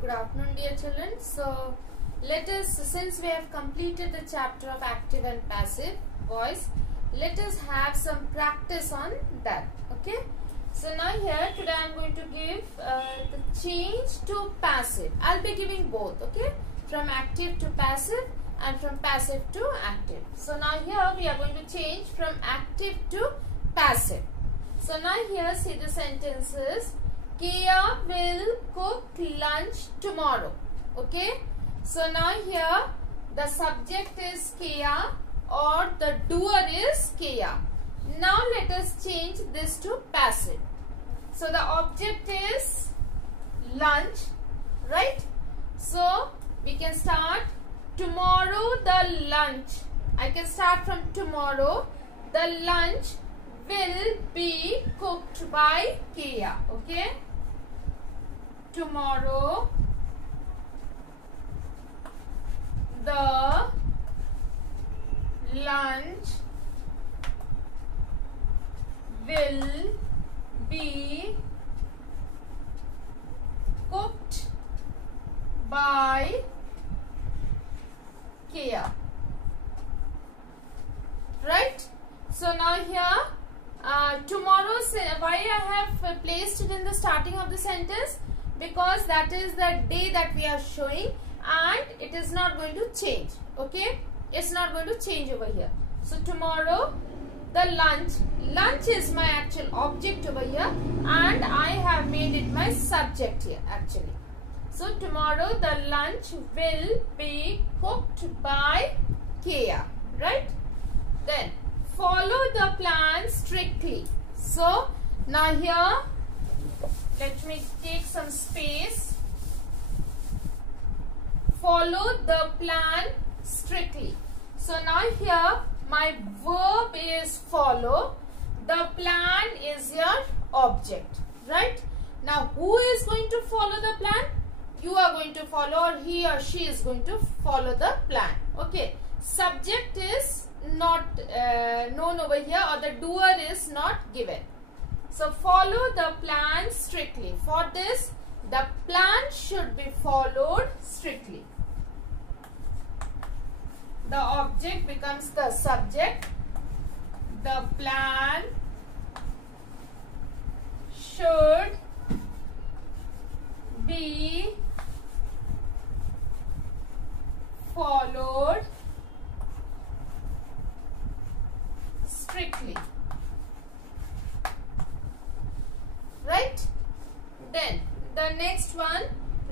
Good afternoon, dear children. So, let us, since we have completed the chapter of active and passive voice, let us have some practice on that. Okay. So, now here today I am going to give the change to passive. I will be giving both. Okay. From active to passive and from passive to active. So, now here we are going to change from active to passive. So, now here see the sentences. Kia will cook lunch tomorrow. Okay. So now here the subject is Kia or the doer is Kia. Now let us change this to passive. So the object is lunch, right? So we can start tomorrow the lunch. I can start from tomorrow. The lunch will be cooked by Kia. Okay. Tomorrow the lunch will be cooked by Kia. Right? So now here tomorrow's, why I have placed it in the starting of the sentence? Because that is the day that we are showing and it is not going to change. Okay, it's not going to change over here. So tomorrow the lunch is my actual object over here and I have made it my subject here actually. So tomorrow the lunch will be cooked by Kia, right? Then follow the plan strictly. So now here let me take some space. Follow the plan strictly. So now here my verb is follow. The plan is your object, right? Now who is going to follow the plan? You are going to follow, or he or she is going to follow the plan. Okay. Subject is not known over here, or the doer is not given. So follow the plan strictly. For this, the plan should be followed strictly. The object becomes the subject. The plan should be followed strictly. Right? Then the next one,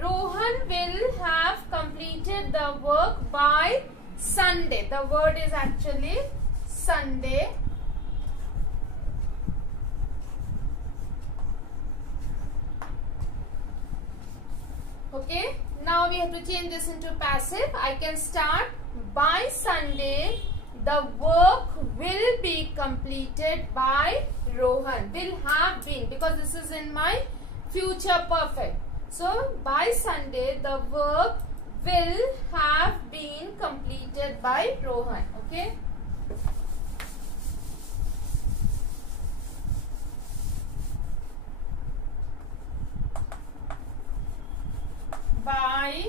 Rohan will have completed the work by Sunday. The word is actually Sunday. Okay. Now we have to change this into passive. I can start by Sunday. The work will be completed by Rohan. Will have been, because this is in my future perfect. So by Sunday the work will have been completed by Rohan. Okay. By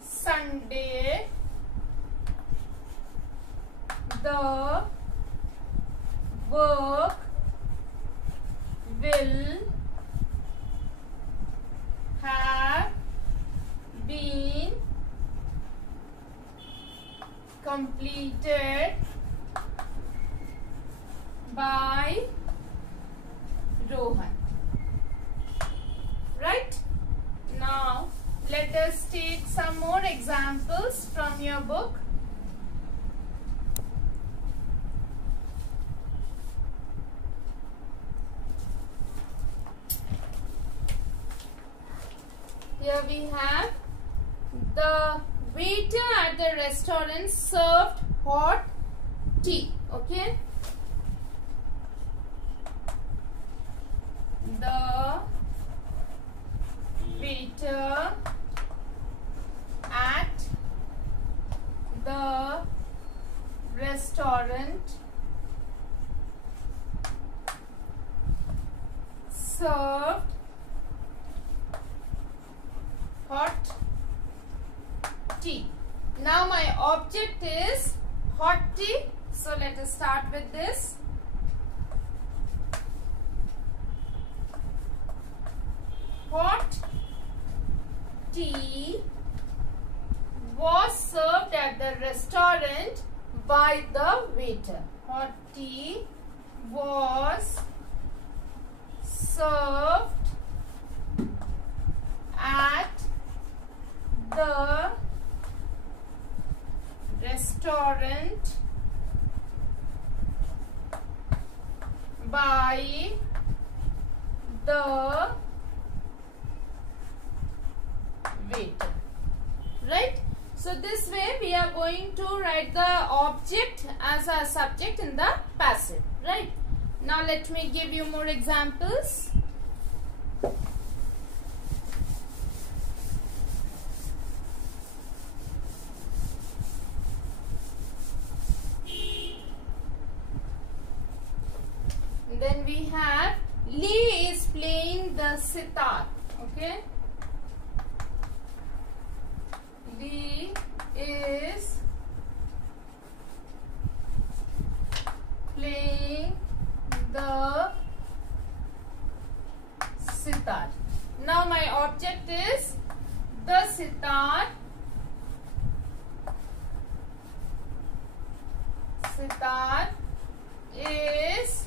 Sunday the work will have been completed by Rohan. Right? Now let us take some more examples from your book. Here we have the waiter at the restaurant served hot tea. Okay. The waiter at the restaurant served tea. Now my object is hot tea. So let us start with this. Hot tea was served at the restaurant by the waiter. Hot tea was served at the restaurant by the waiter. Right? So this way we are going to write the object as a subject in the passive. Right? Now let me give you more examples. Then we have Lee is playing the sitar. Okay. Lee is playing the sitar. Now my object is the sitar. Sitar is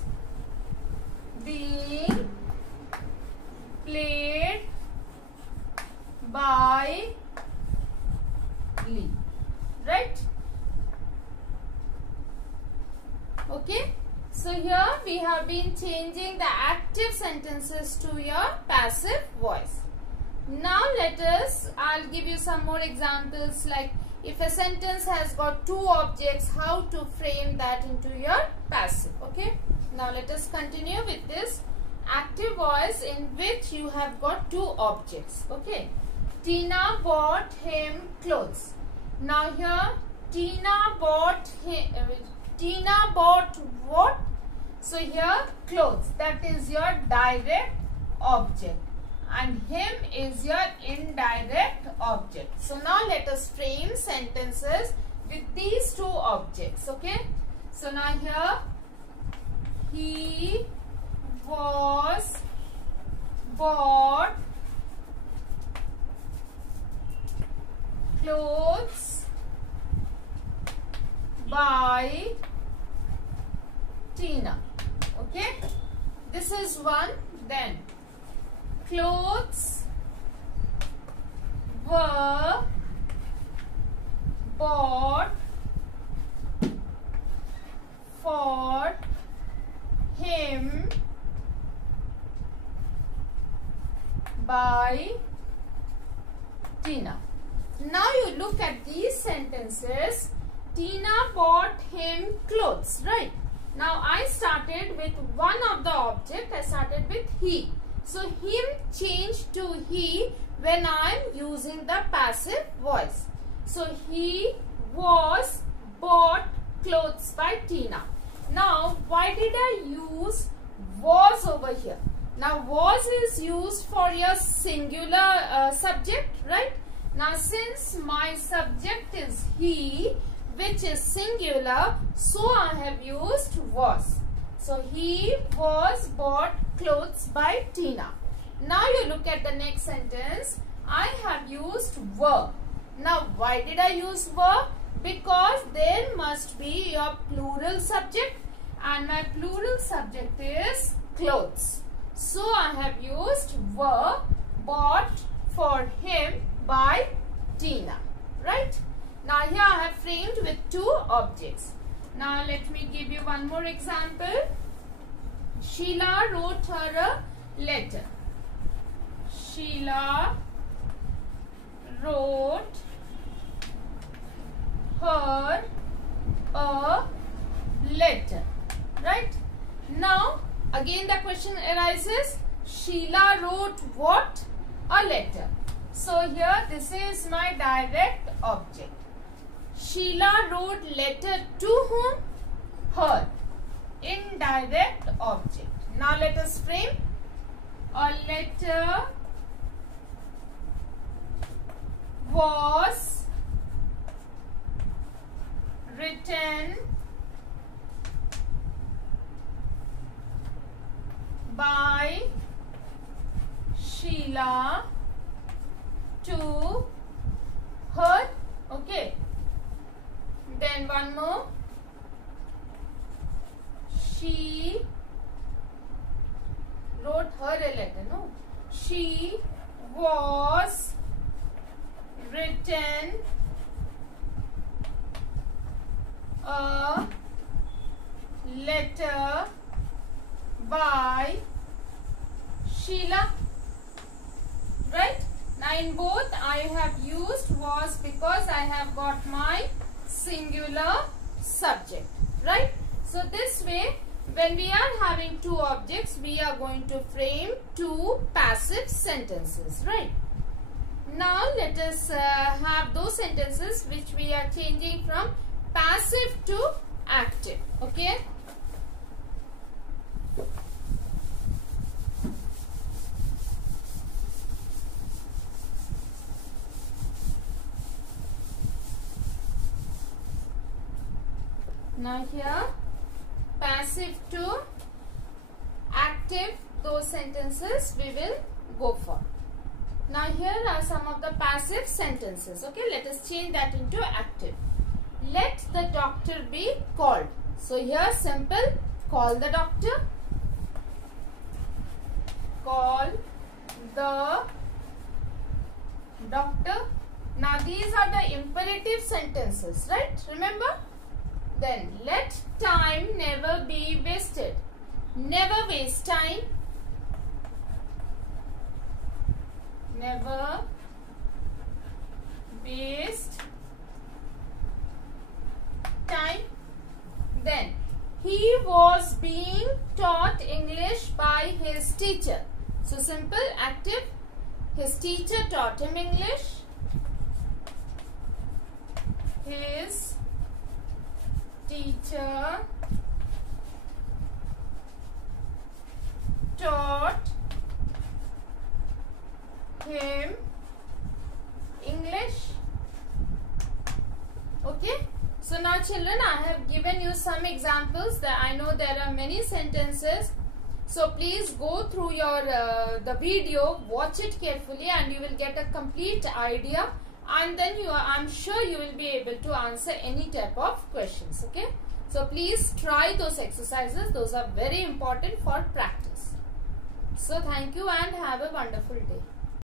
being played by Lee. Right? Okay. So here we have been changing the active sentences to your passive voice. Now I'll give you some more examples, like if a sentence has got two objects, how to frame that into your passive. Okay. Now let us continue with this active voice in which you have got two objects. Okay. Tina bought him clothes. Now here Tina bought what? So here clothes, that is your direct object, and him is your indirect object. So now let us frame sentences with these two objects. Okay. So now here he was bought clothes by Tina. Okay. This is one. Then clothes were bought for him by Tina. Now you look at these sentences. Tina bought him clothes, right? Now I started with one of the object. I started with he. So him changed to he when I am using the passive voice. So he was bought clothes by Tina. Now why did I use was over here? Now was is used for your singular subject, right? Now since my subject is he, which is singular, so I have used was. So he was bought clothes by Tina. Now you look at the next sentence. I have used were. Now why did I use were? Because there must be your plural subject, and my plural subject is clothes. So I have used were bought for him by Tina. Right? Now here I have framed with two objects. Now let me give you one more example. Sheila wrote her a letter. Sheila wrote her a letter. Right? Now again the question arises, Sheila wrote what? A letter. So here this is my direct object. Sheila wrote letter to whom? Her. Indirect object. Now let us frame. A letter was written by Sheila to her. Okay. Then one more. She wrote her a letter. No. She was written a letter by Sheila. Right? Now in both I have used was because I have got my singular subject. Right? So this way, when we are having two objects, we are going to frame two passive sentences. Right? Now let us have those sentences which we are changing from passive to active. Okay? Now here, passive to active, those sentences we will go for. Now here are some of the passive sentences. Okay, let us change that into active. Let the doctor be called. So here simple, call the doctor. Call the doctor. Now these are the imperative sentences, right? Remember? Then let time never be wasted. Never waste time. Never waste time. Then he was being taught English by his teacher. So simple, active. His teacher taught him English. His teacher taught him English. Okay. So now children, I have given you some examples. That I know there are many sentences. So please go through your the video, watch it carefully, and you will get a complete idea. And then I'm sure you will be able to answer any type of questions. Okay. So please try those exercises. Those are very important for practice. So thank you and have a wonderful day.